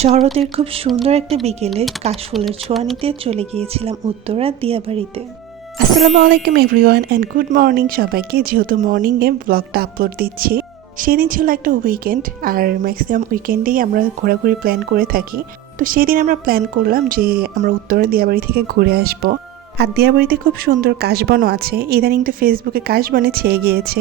শরতের খুব সুন্দর একটা বিকেলে কাশফুলের ছোঁয়া নিতে চলে গিয়েছিলাম উত্তরা দিয়াবাড়িতে। আসসালামু আলাইকুম এভরিওয়ান অ্যান্ড গুড মর্নিং সবাইকে। যেহেতু মর্নিংয়ে ব্লগটা আপলোড দিচ্ছি, সেদিন ছিল একটা উইকেন্ড আর ম্যাক্সিমাম উইকেন্ডেই আমরা ঘোরাঘুরি প্ল্যান করে থাকি। তো সেদিন আমরা প্ল্যান করলাম যে আমরা উত্তরা দিয়াবাড়ি থেকে ঘুরে আসব। আর দিয়াবাড়িতে খুব সুন্দর কাশবনও আছে। ইদানিং তো ফেসবুকে কাশবনে ছেয়ে গিয়েছে।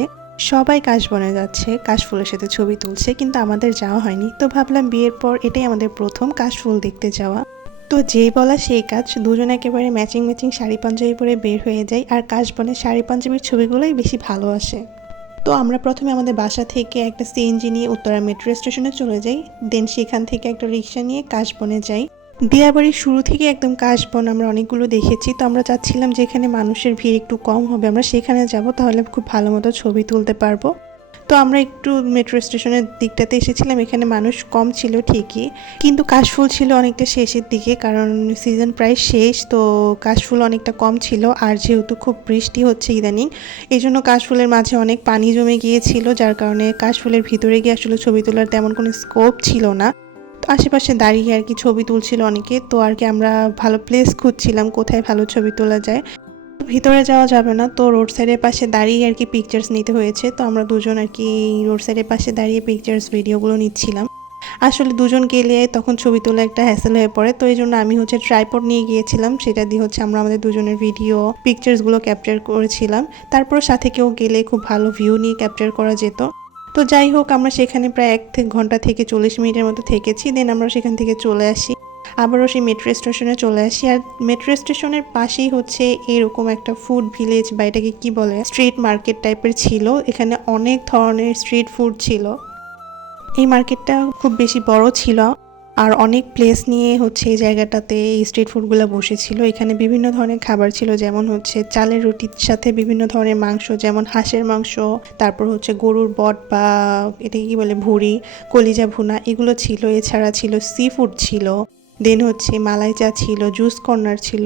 সবাই কাশবনে যাচ্ছে কাশফুলের সাথে ছবি তুলছে, কিন্তু আমাদের যাওয়া হয়নি। তো ভাবলাম বিয়ের পর এটাই আমাদের প্রথম কাশফুল দেখতে যাওয়া। তো যেই বলা সেই কাজ, দুজন একেবারে ম্যাচিং ম্যাচিং শাড়ি পাঞ্জাবি পরে বের হয়ে যায় আর কাশবনের শাড়ি পাঞ্জাবির ছবিগুলোই বেশি ভালো আসে। তো আমরা প্রথমে আমাদের বাসা থেকে একটা সিএনজি নিয়ে উত্তরা মেট্রো স্টেশনে চলে যাই দেন সেখান থেকে একটা রিক্সা নিয়ে কাশবনে যাই। দিয়াবাড়ির শুরু থেকে একদম কাশবন আমরা অনেকগুলো দেখেছি। তো আমরা চাচ্ছিলাম যেখানে মানুষের ভিড় একটু কম হবে। আমরা সেখানে যাব, তাহলে খুব ভালো মতো ছবি তুলতে পারব। তো আমরা একটু মেট্রো স্টেশনের দিকটাতে এসেছিলাম, এখানে মানুষ কম ছিল ঠিকই। কিন্তু কাশফুল ছিল অনেকটা শেষের দিকে, কারণ সিজন প্রায় শেষ, তো কাশফুল অনেকটা কম ছিল। আর যেহেতু খুব বৃষ্টি হচ্ছে ইদানিং এই জন্য কাশফুলের মাঝে অনেক পানি জমে গিয়েছিল, যার কারণে কাশফুলের ভিতরে গিয়ে আসলে ছবি তোলার তেমন কোনো স্কোপ ছিল না। আশেপাশে দাঁড়িয়ে আর কি ছবি তুলছিল অনেকে। তো আর কি আমরা ভালো প্লেস খুঁজছিলাম, কোথায় ভালো ছবি তোলা যায়। ভিতরে যাওয়া যাবে না, তো রোড সাইডের পাশে দাঁড়িয়ে আর কি পিকচার্স নিতে হয়েছে। তো আমরা দুজন আর কি রোড সাইডের পাশে দাঁড়িয়ে পিকচার্স ভিডিওগুলো নিচ্ছিলাম। আসলে দুজন গেলে তখন ছবি তোলা একটা হ্যাসেল হয়ে পড়ে। তো এই জন্য আমি হচ্ছে ট্রাইপড নিয়ে গিয়েছিলাম, সেটা দিয়ে হচ্ছে আমরা আমাদের দুজনের ভিডিও পিকচার্সগুলো ক্যাপচার করেছিলাম। তারপর সাথে কেউ গেলে খুব ভালো ভিউ নিয়ে ক্যাপচার করা যেত। তো যাই হোক, আমরা সেখানে প্রায় এক ঘণ্টা থেকে চল্লিশ মিনিটের মতো থেকেছি দেন আমরা সেখান থেকে চলে আসি। আবারও সেই মেট্রো স্টেশনে চলে আসি। আর মেট্রো স্টেশনের পাশেই হচ্ছে এরকম একটা ফুড ভিলেজ বা এটাকে কী বলে স্ট্রিট মার্কেট টাইপের ছিল। এখানে অনেক ধরনের স্ট্রিট ফুড ছিল। এই মার্কেটটা খুব বেশি বড় ছিল। আর অনেক প্লেস নিয়ে হচ্ছে এই জায়গাটাতে এই স্ট্রিট ফুডগুলো বসেছিল। এখানে বিভিন্ন ধরনের খাবার ছিল, যেমন হচ্ছে চালের রুটির সাথে বিভিন্ন ধরনের মাংস, যেমন হাঁসের মাংস, তারপর হচ্ছে গরুর বট বা এটা কি বলে, ভুড়ি, কলিজা ভুনা, এগুলো ছিল। এছাড়া ছিল সি ফুড ছিল দেন হচ্ছে মালাই চা ছিল জুস কর্নার ছিল,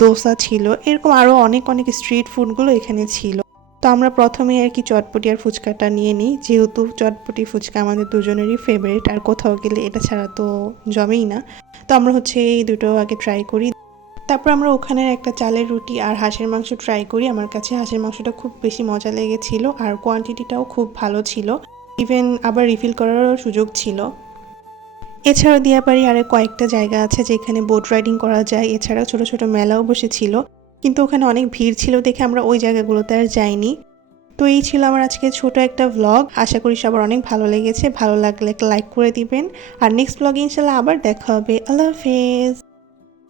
দোসা ছিল, এরকম আরও অনেক অনেক স্ট্রিট ফুডগুলো এখানে ছিল। তো আমরা প্রথমেই আর কি চটপটি আর ফুচকাটা নিয়ে নিই। যেহেতু চটপটি, ফুচকা আমাদের দুজনেরই ফেভারিট আর কোথাও গেলে এটা ছাড়া তো জমেই না। তো আমরা হচ্ছে এই দুটো আগে ট্রাই করি। তারপর আমরা ওখানের একটা চালের রুটি আর হাঁসের মাংস ট্রাই করি। আমার কাছে হাঁসের মাংসটা খুব বেশি মজা লেগেছিল আর কোয়ান্টিটিটাও খুব ভালো ছিল। ইভেন আবার রিফিল করারও সুযোগ ছিল। এছাড়াও দিয়াবাড়ি আরে কয়েকটা জায়গা আছে যেখানে বোট রাইডিং করা যায়। এছাড়াও ছোট ছোট মেলাও বসেছিল। কিন্তু ওখানে অনেক ভিড় ছিল দেখে আমরা ওই জায়গাগুলোতে আর যাইনি। তো এই ছিল আমার আজকে ছোট একটা ভ্লগ আশা করি সবার অনেক ভালো লেগেছে। ভালো লাগলে লাইক করে দিবেন। আর নেক্সট ভ্লগে ইনশাল্লাহ আবার দেখা হবে। আল্লাহ হাফেজ।